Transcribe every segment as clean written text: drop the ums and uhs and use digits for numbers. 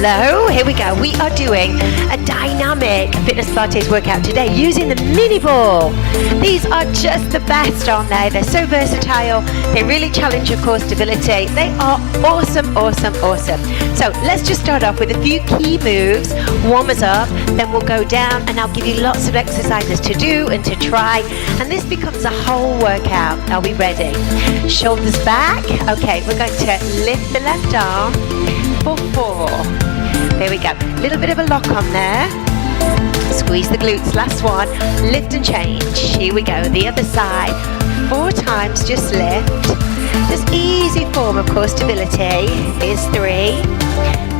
Hello, here we go. We are doing a dynamic fitness Pilates workout today using the mini ball. These are just the best, aren't they? They're so versatile. They really challenge your core stability. They are awesome, awesome, awesome. So let's just start off with a few key moves, warm us up, then we'll go down and I'll give you lots of exercises to do and to try. And this becomes a whole workout. Are we ready? Shoulders back. Okay, we're going to lift the left arm for 4. There we go. A little bit of a lock on there. Squeeze the glutes. Last one. Lift and change. Here we go. The other side. 4 times. Just lift. Just easy form of core stability. Here's 3.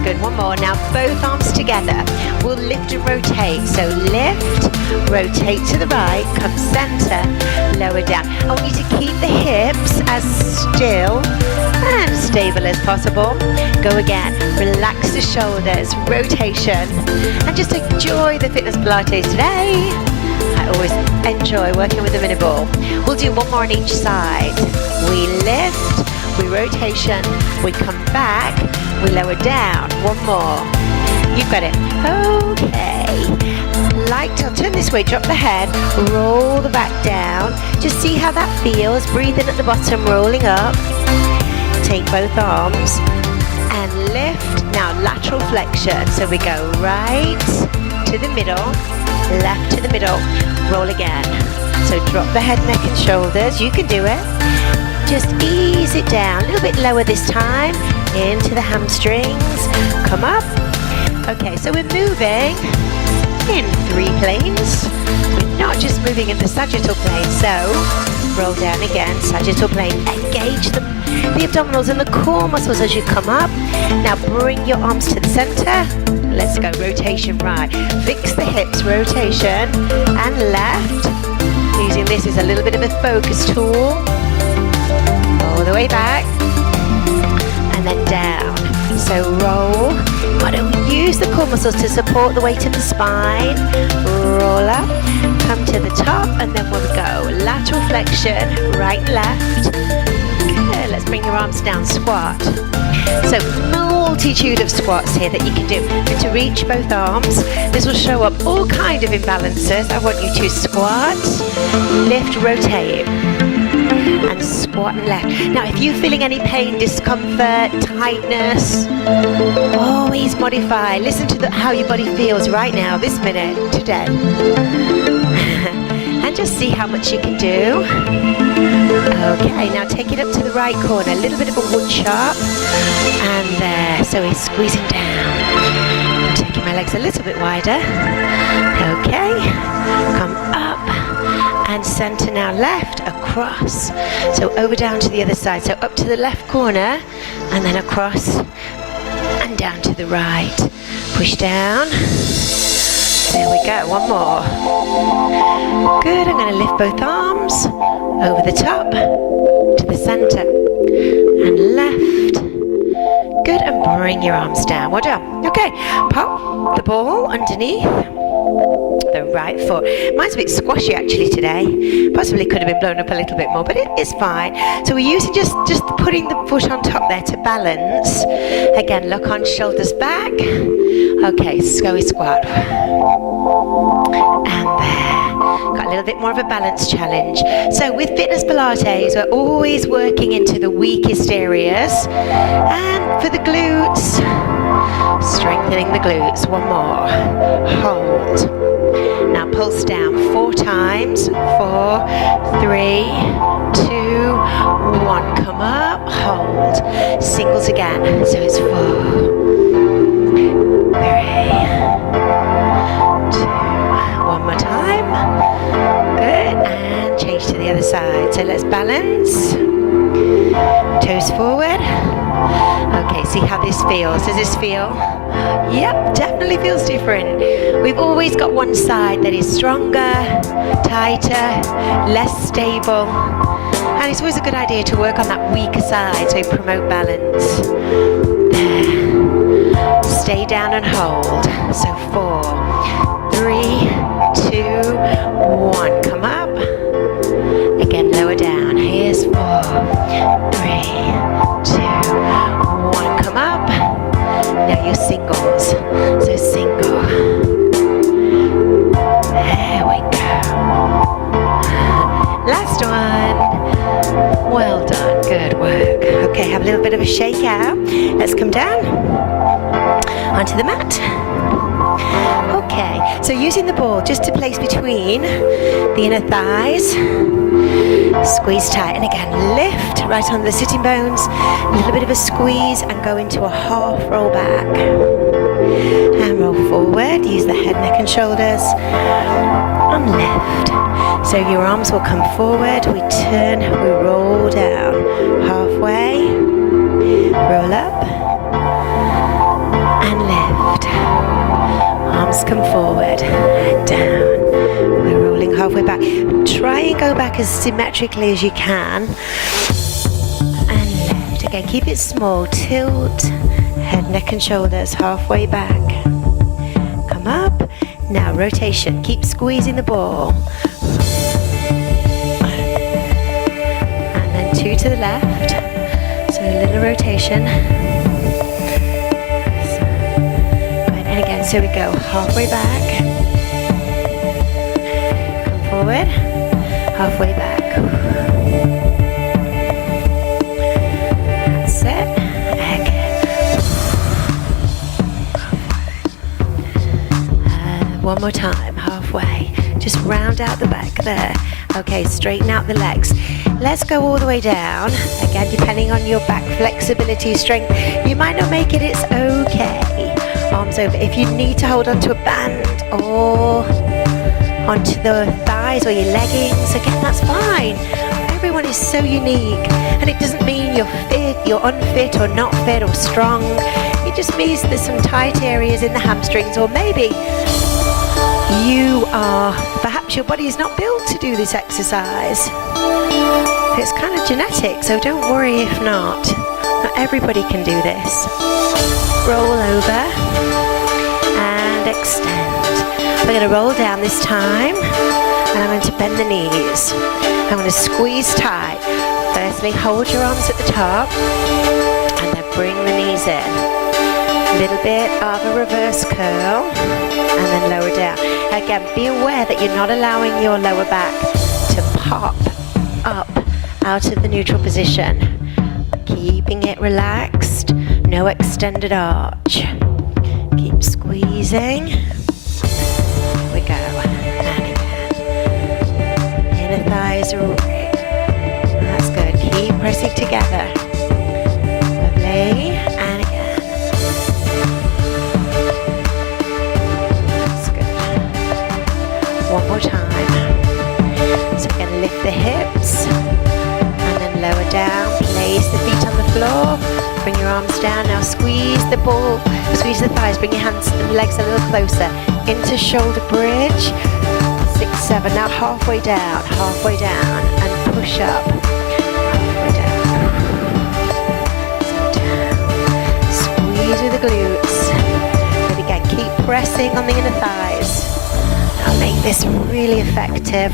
Good. One more. Now both arms together. We'll lift and rotate. So lift, rotate to the right, come center, lower down. I want you to keep the hips as still and stable as possible. Go again. Relax the shoulders, rotation, and just enjoy the fitness Pilates today. I always enjoy working with the mini ball. We'll do one more on each side. We lift, we rotation, we come back, we lower down. One more. You've got it. Okay. Light tilt. Turn this way. Drop the head. Roll the back down. Just see how that feels. Breathe in at the bottom. Rolling up. Take both arms and lift. Now lateral flexion. So we go right to the middle, left to the middle. Roll again. So drop the head, neck, and shoulders. You can do it. Just ease it down. A little bit lower this time. Into the hamstrings. Come up. Okay, so we're moving in 3 planes. We're not just moving in the sagittal plane. So roll down again, sagittal plane. Engage the abdominals and the core muscles as you come up. Now bring your arms to the center. Let's go. Rotation right. Fix the hips. Rotation and left. Using this as a little bit of a focus tool. All the way back. And then down. So roll. Why don't we use the core muscles to support the weight of the spine. Roll up. Come to the top and then we'll go. Lateral flexion. Right and left. Good. Let's bring your arms down. Squat. So multitude of squats here that you can do. And to reach both arms. This will show up all kind of imbalances. I want you to squat. Lift. Rotate. And squat and left. Now if you're feeling any pain, discomfort, tightness, always modify. Listen to how your body feels right now, this minute, today. And just see how much you can do. Okay, now take it up to the right corner. A little bit of a wood chop. And there. So we're squeezing down. I'm taking my legs a little bit wider. Okay. Come up. And center now, left, across. So over down to the other side. So up to the left corner and then across and down to the right. Push down. There we go, one more. Good, I'm gonna lift both arms over the top to the center and left. Good, and bring your arms down. Well done. Okay, pop the ball underneath the right foot. Mine's a bit squashy actually today. Possibly could have been blown up a little bit more, but it's fine. So we're using just putting the foot on top there to balance. Again, lock on, shoulders back. Okay, squat. And there. Got a little bit more of a balance challenge. So with fitness Pilates, we're always working into the weakest areas. And for the glutes, strengthening the glutes. One more. Hold. Now pulse down 4 times. 4, 3, 2, 1. Come up, hold. Singles again. So it's 4, 3, 2. One more time. Good. And change to the other side. So let's balance. Toes forward. Okay, see how this feels. Does this feel? Yep, definitely feels different. We've always got one side that is stronger, tighter, less stable. And it's always a good idea to work on that weaker side so you promote balance. There. Stay down and hold. So 4, 3, 2, 1. Come up. Again, lower down. Here's 4, 3, 2, 1. Come up. Now Okay, your singles. So single. There we go. Last one. Well done. Good work. Okay, have a little bit of a shake out. Let's come down onto the mat. Okay, so using the ball just to place between the inner thighs. Squeeze tight, and again lift right on the sitting bones, a little bit of a squeeze, and go into a half roll back and roll forward. Use the head, neck and shoulders and lift. So your arms will come forward, we turn, we roll down, halfway, roll up and lift. Arms come forward, head down. We're rolling halfway back. Try and go back as symmetrically as you can. And lift. Again, keep it small. Tilt. Head, neck and shoulders halfway back. Come up. Now rotation. Keep squeezing the ball. And then 2 to the left. So a little rotation. And again, so we go halfway back. Forward, halfway back. That's it. One more time, halfway. Just round out the back there. Okay, straighten out the legs. Let's go all the way down. Again, depending on your back flexibility, strength, you might not make it, it's okay. Arms over. If you need to hold onto a band or onto the thighs or your leggings, again, that's fine. Everyone is so unique, and it doesn't mean you're fit, you're unfit or not fit or strong. It just means there's some tight areas in the hamstrings, or maybe perhaps your body is not built to do this exercise. It's kind of genetic, so don't worry if not. Not everybody can do this. Roll over and extend. We're going to roll down this time, and I'm going to bend the knees. I'm going to squeeze tight. Firstly, hold your arms at the top, and then bring the knees in. A little bit of a reverse curl, and then lower down. Again, be aware that you're not allowing your lower back to pop up out of the neutral position. Keeping it relaxed, no extended arch. Keep squeezing. We go, and again. Inner thighs are that's good. Keep pressing together. Lovely, and again. That's good. One more time. So we're going to lift the hips and then lower down. Place the feet on the floor. Bring your arms down. Now squeeze the ball. Squeeze the thighs. Bring your hands and legs a little closer. Into shoulder bridge. 6, 7. Now halfway down, and push up. Halfway down. So down. Squeeze with the glutes. And again, keep pressing on the inner thighs. Now make this really effective.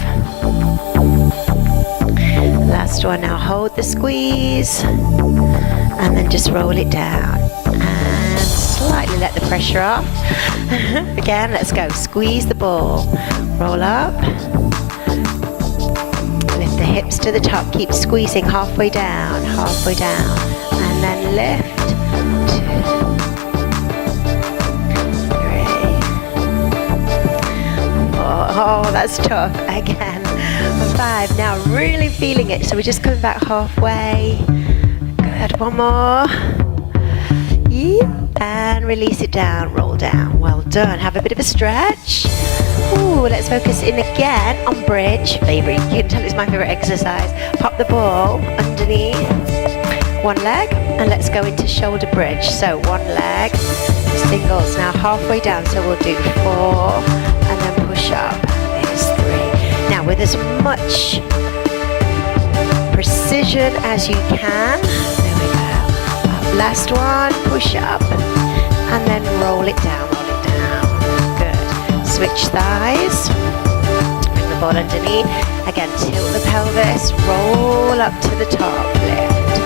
Last one. Now hold the squeeze, and then just roll it down. And slightly let the pressure off. Again, let's go. Squeeze the ball. Roll up. Lift the hips to the top. Keep squeezing halfway down, and then lift. 2, 3. Oh, that's tough. Again. 5. Now really feeling it. So we're just coming back halfway. Good. One more. Yeah. And release it down. Roll down. Well done. Have a bit of a stretch. Ooh, let's focus in again on bridge. Favorite. You can tell it's my favorite exercise. Pop the ball underneath one leg, and let's go into shoulder bridge. So one leg, singles. Now halfway down. So we'll do 4, and then push up. There's 3. Now with as much precision as you can. There we go. Up, last one, push up, and then roll it down, Good. Switch thighs. Bring the ball underneath. Again, tilt the pelvis, roll up to the top, lift.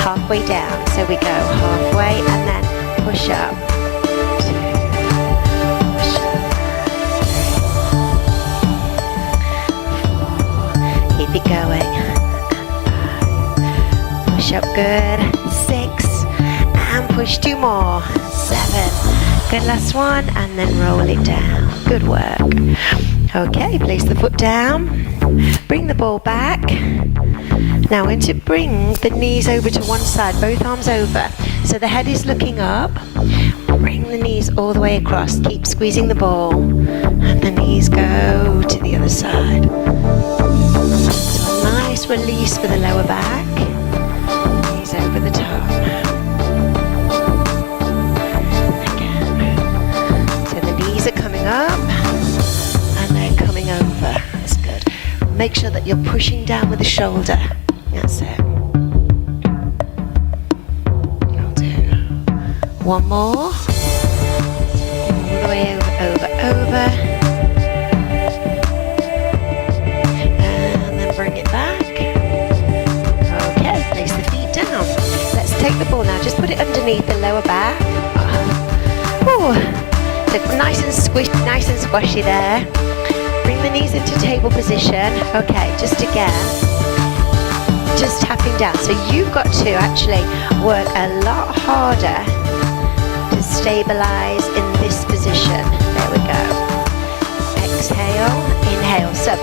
Halfway down, so we go halfway, and then push up. 2, push up. 3, 4, keep it going. Push up, good. 6, and push 2 more. 7, good, last one, and then roll it down. Good work. Okay, place the foot down. Bring the ball back. Now I'm going to bring the knees over to one side, both arms over. So the head is looking up. Bring the knees all the way across. Keep squeezing the ball. And the knees go to the other side. So a nice release for the lower back. Knees over the top. Again. So the knees are coming up. And they're coming over. That's good. Make sure that you're pushing down with the shoulder. That's it. I'll do one more. All the way over. And then bring it back. Okay, place the feet down. Let's take the ball now. Just put it underneath the lower back. Oh, so nice and squishy there. Bring the knees into table position. Okay, just again. Just tapping down. So you've got to actually work a lot harder to stabilize in this position. There we go. Exhale, inhale. So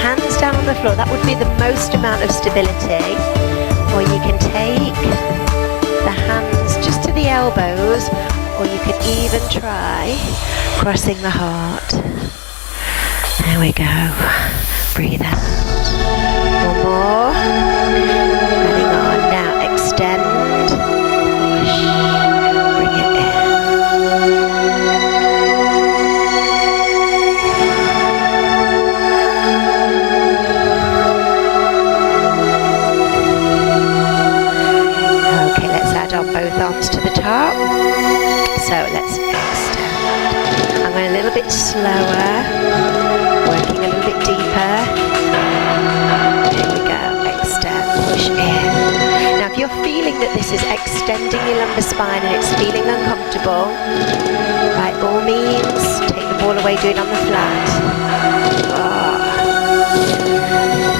hands down on the floor. That would be the most amount of stability. Or you can take the hands just to the elbows, or you could even try crossing the heart. There we go. Breathe out. One more. Adding on. Now extend. Push. Bring it in. Okay, let's add on both arms to the top. So let's extend. I'm going a little bit slower. Working a little bit deeper. Here we go. Extend, push in. Now if you're feeling that this is extending your lumbar spine and it's feeling uncomfortable, by all means, take the ball away, do it on the flat. Oh.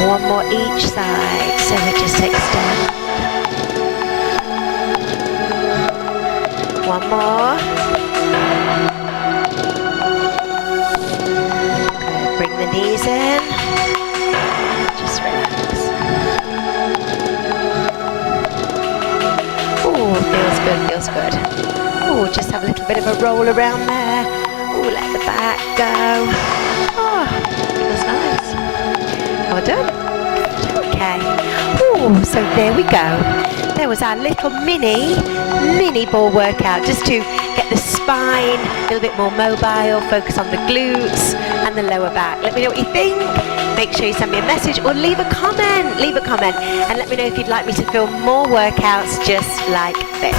One more each side. So we just extend. One more. The knees in. Just relax. Oh, feels good. Oh, just have a little bit of a roll around there. Oh, let the back go. Oh, feels nice. Well done. Okay. Oh, so there we go. There was our little mini ball workout just to get the spine a little bit more mobile, focus on the glutes and the lower back. Let me know what you think. Make sure you send me a message or leave a comment and let me know if you'd like me to film more workouts just like this.